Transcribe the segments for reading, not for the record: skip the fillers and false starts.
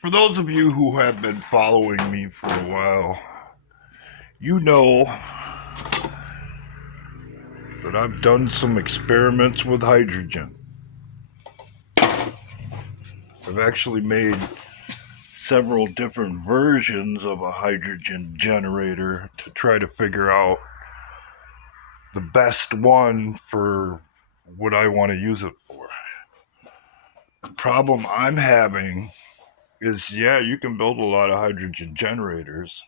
For those of you who have been following me for a while, you know that I've done some experiments with hydrogen. I've actually made several different versions of a hydrogen generator to try to figure out the best one for what I want to use it for. The problem I'm having is, you can build a lot of hydrogen generators,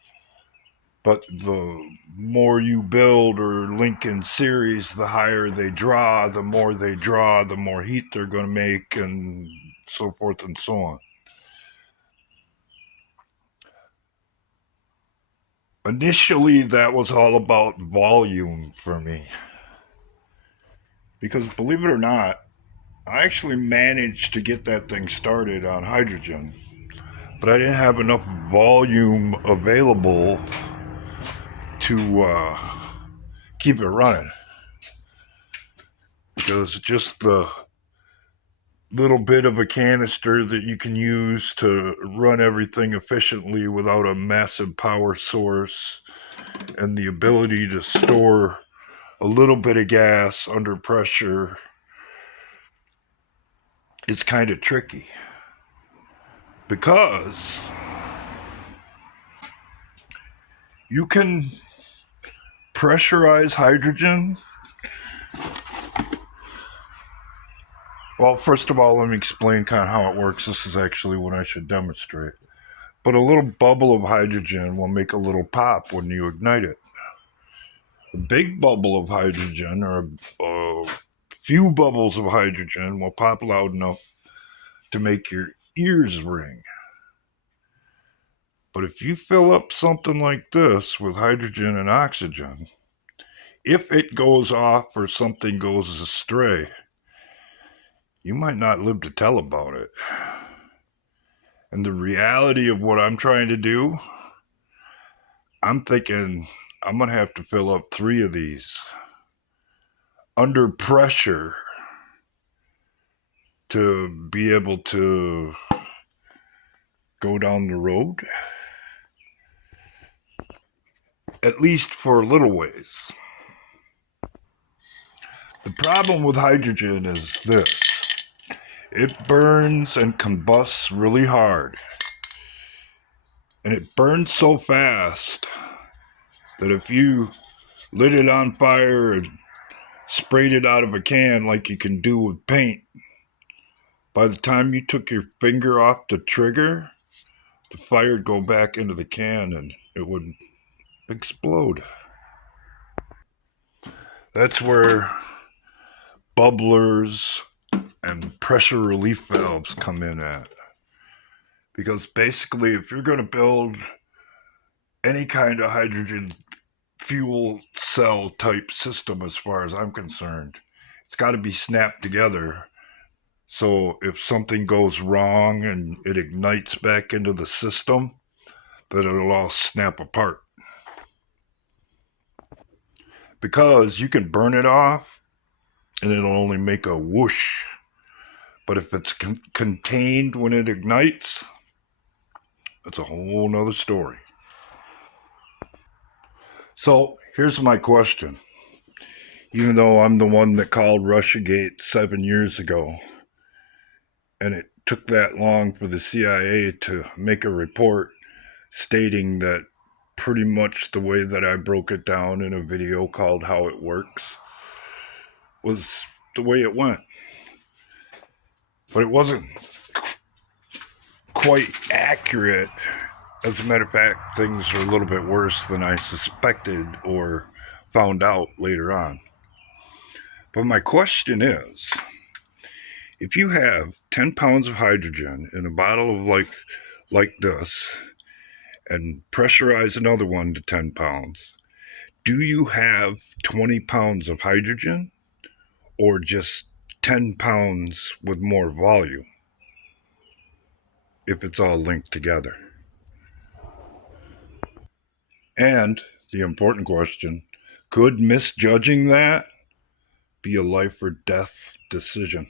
but the more you build or link in series, the higher they draw. The more they draw, the more heat they're going to make, and so forth and so on. Initially, that was all about volume for me. Because believe it or not, I actually managed to get that thing started on hydrogen, but I didn't have enough volume available to keep it running. Because just the little bit of a canister that you can use to run everything efficiently without a massive power source and the ability to store a little bit of gas under pressure is kind of tricky, because you can pressurize hydrogen. Well, first of all, let me explain kind of how it works. This is actually what I should demonstrate. But a little bubble of hydrogen will make a little pop when you ignite it. A big bubble of hydrogen, or a few bubbles of hydrogen, will pop loud enough to make your ears ring. But if you fill up something like this with hydrogen and oxygen, if it goes off or something goes astray, you might not live to tell about it. And the reality of what I'm trying to do, I'm thinking I'm going to have to fill up 3 of these under pressure to be able to go down the road, at least for a little ways. The problem with hydrogen is this: it burns and combusts really hard. And it burns so fast that if you lit it on fire and sprayed it out of a can like you can do with paint, by the time you took your finger off the trigger, the fire would go back into the can and it would explode. That's where bubblers and pressure relief valves come in at. Because basically, if you're going to build any kind of hydrogen fuel cell type system, as far as I'm concerned, it's got to be snapped together. So if something goes wrong and it ignites back into the system, that it'll all snap apart. Because you can burn it off and it'll only make a whoosh. But if it's contained when it ignites, that's a whole nother story. So here's my question. Even though I'm the one that called Russiagate 7 years ago, and it took that long for the CIA to make a report stating that pretty much the way that I broke it down in a video called How It Works was the way it went. But it wasn't quite accurate. As a matter of fact, things are a little bit worse than I suspected or found out later on. But my question is, if you have 10 pounds of hydrogen in a bottle of like this, and pressurize another one to 10 pounds, do you have 20 pounds of hydrogen, or just 10 pounds with more volume, if it's all linked together? And the important question, could misjudging that be a life or death decision?